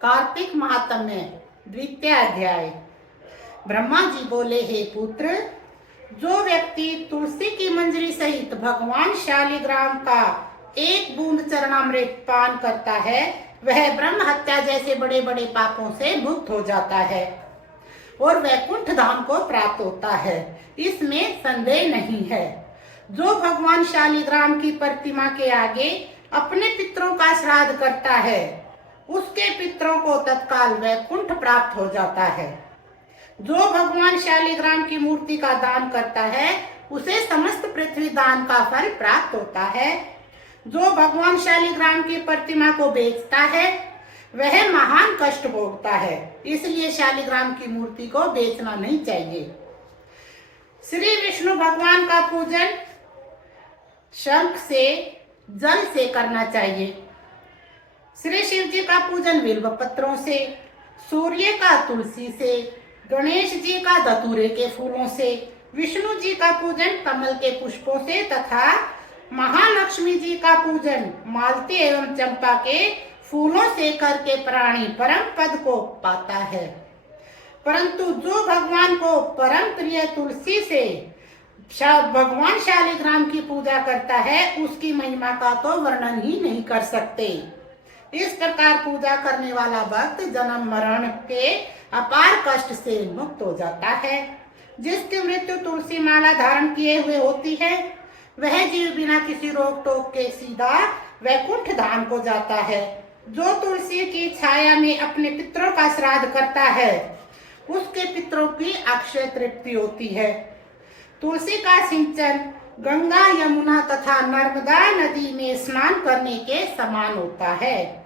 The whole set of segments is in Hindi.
कार्तिक महात्म्य द्वितीय अध्याय। ब्रह्मा जी बोले, हे पुत्र, जो व्यक्ति तुलसी की मंजरी सहित भगवान शालिग्राम का एक बूंद चरणामृत पान करता है, वह ब्रह्म हत्या जैसे बड़े बड़े पापों से मुक्त हो जाता है और वैकुंठ धाम को प्राप्त होता है। इसमें संदेह नहीं है। जो भगवान शालिग्राम की प्रतिमा के आगे अपने पितरों का श्राद्ध करता है, उसके पितरों को तत्काल वैकुंठ प्राप्त हो जाता है। जो भगवान शालिग्राम की मूर्ति का दान करता है, उसे समस्त पृथ्वी दान का फल प्राप्त होता है। जो भगवान शालिग्राम की प्रतिमा को बेचता है, वह महान कष्ट भोगता है। इसलिए शालिग्राम की मूर्ति को बेचना नहीं चाहिए। श्री विष्णु भगवान का पूजन शंख से, जल से करना चाहिए। श्री शिव जी का पूजन बिल्व पत्रों से, सूर्य का तुलसी से, गणेश जी का धतूरे के फूलों से, विष्णु जी का पूजन कमल के पुष्पों से तथा महालक्ष्मी जी का पूजन मालती एवं चंपा के फूलों से करके प्राणी परम पद को पाता है। परंतु जो भगवान को परम प्रिय तुलसी से भगवान शालिग्राम की पूजा करता है, उसकी महिमा का तो वर्णन ही नहीं कर सकते। इस प्रकार पूजा करने वाला भक्त जन्म मरण के अपार कष्ट से मुक्त हो जाता है। जिसकी मृत्यु तुलसी माला धारण किए हुए होती है, वह जीव बिना किसी रोक टोक के सीधा वैकुंठ धाम को जाता है। जो तुलसी की छाया में अपने पितरों का श्राद्ध करता है, उसके पितरों की अक्षय तृप्ति होती है। तुलसी का सिंचन गंगा, यमुना तथा नर्मदा नदी में स्नान करने के समान होता है।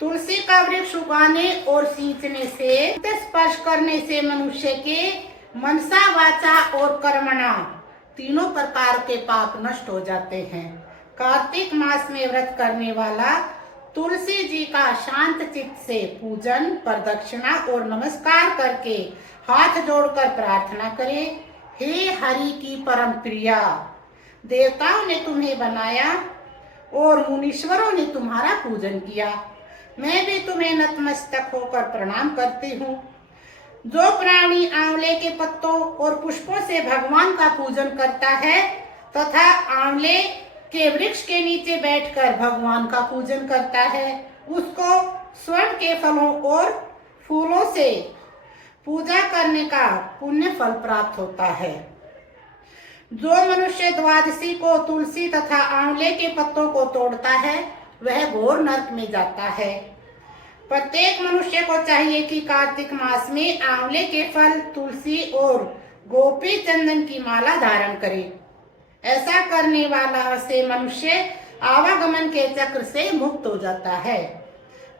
तुलसी का वृक्ष उगाने और सींचने से, स्पर्श करने से मनुष्य के मनसा, वाचा और कर्मणा तीनों प्रकार के पाप नष्ट हो जाते हैं। कार्तिक मास में व्रत करने वाला तुलसी जी का शांत चित्त से पूजन, प्रदक्षिणा और नमस्कार करके हाथ जोड़कर प्रार्थना करे, हे हरि की परम प्रिया, देवताओं ने तुम्हें बनाया और मुनीश्वरों ने तुम्हारा पूजन किया। मैं भी तुम्हें नतमस्तक होकर प्रणाम करती हूँ। जो प्राणी आंवले के पत्तों और पुष्पों से भगवान का पूजन करता है तथा आंवले के वृक्ष के नीचे बैठकर भगवान का पूजन करता है, उसको स्वर्ण के फलों और फूलों से पूजा करने का पुण्य फल प्राप्त होता है। जो मनुष्य द्वादशी को तुलसी तथा आंवले के पत्तों को तोड़ता है, वह घोर नरक में जाता है। प्रत्येक मनुष्य को चाहिए कि कार्तिक मास में आंवले के फल, तुलसी और गोपी चंदन की माला धारण करे। ऐसा करने वाला से मनुष्य आवागमन के चक्र से मुक्त हो जाता है।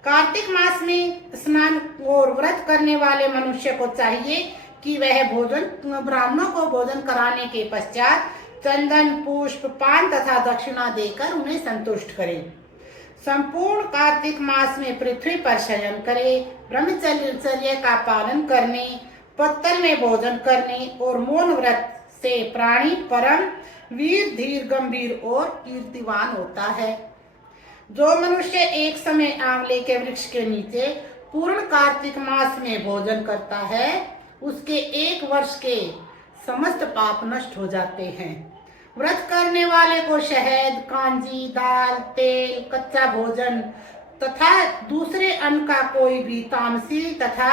कार्तिक मास में स्नान और व्रत करने वाले मनुष्य को चाहिए कि वह ब्राह्मणों को भोजन कराने के पश्चात चंदन, पुष्प, पान तथा दक्षिणा देकर उन्हें संतुष्ट करे। संपूर्ण कार्तिक मास में पृथ्वी पर शयन करे, ब्रह्मचर्य का पालन करने, पत्तल में भोजन करने और मौन व्रत से प्राणी परम वीर, धीर, गंभीर और कीर्तिवान होता है। जो मनुष्य एक समय आंवले के वृक्ष के नीचे पूर्ण कार्तिक मास में भोजन करता है, उसके 1 वर्ष के समस्त पाप नष्ट हो जाते हैं। व्रत करने वाले को शहद, कांजी, दाल, तेल, कच्चा भोजन तथा दूसरे अन्न का कोई भी तामसी तथा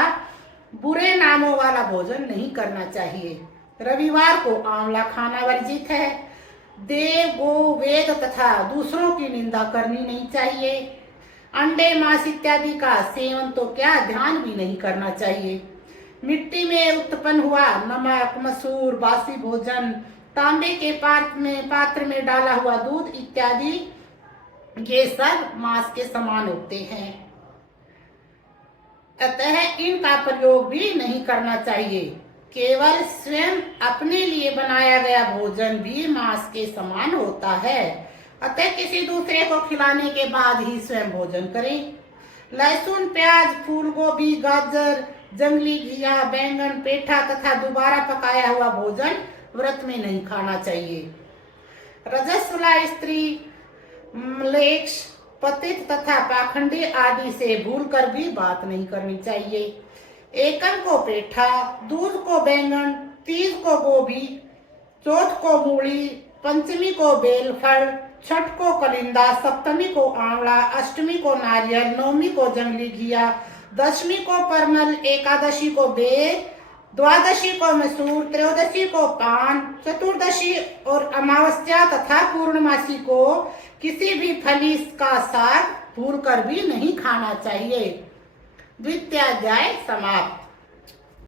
बुरे नामों वाला भोजन नहीं करना चाहिए। रविवार को आंवला खाना वर्जित है। देव, गो, वेद तथा दूसरों की निंदा करनी नहीं चाहिए। अंडे, मांस इत्यादि का सेवन तो क्या, ध्यान भी नहीं करना चाहिए। मिट्टी में उत्पन्न हुआ नमक, मसूर, बासी भोजन, तांबे के पात्र में डाला हुआ दूध इत्यादि, ये सब मांस के समान होते हैं। अतः इनका प्रयोग भी नहीं करना चाहिए। केवल स्वयं अपने लिए बनाया गया भोजन भी मांस के समान होता है। अतः किसी दूसरे को खिलाने के बाद ही स्वयं भोजन करें। लहसुन, प्याज, फूल गोभी, गाजर, जंगली घिया, बैंगन, पेठा तथा दोबारा पकाया हुआ भोजन व्रत में नहीं खाना चाहिए। रजस्वला स्त्री, म्लेच्छ, पतित तथा पाखंडी आदि से भूल कर भी बात नहीं करनी चाहिए। एकम को पेठा, दूध को बैंगन, तीज को गोभी, चौथ को मूली, पंचमी को बेलफल, छठ को कलिंदा, सप्तमी को आंवला, अष्टमी को नारियल, नवमी को जंगली घिया, दशमी को परमल, एकादशी को बेर, द्वादशी को मसूर, त्रयोदशी को पान, चतुर्दशी और अमावस्या तथा पूर्णमासी को किसी भी फली का साग भूल कर भी नहीं खाना चाहिए। द्वितीयाध्याय समाप्त।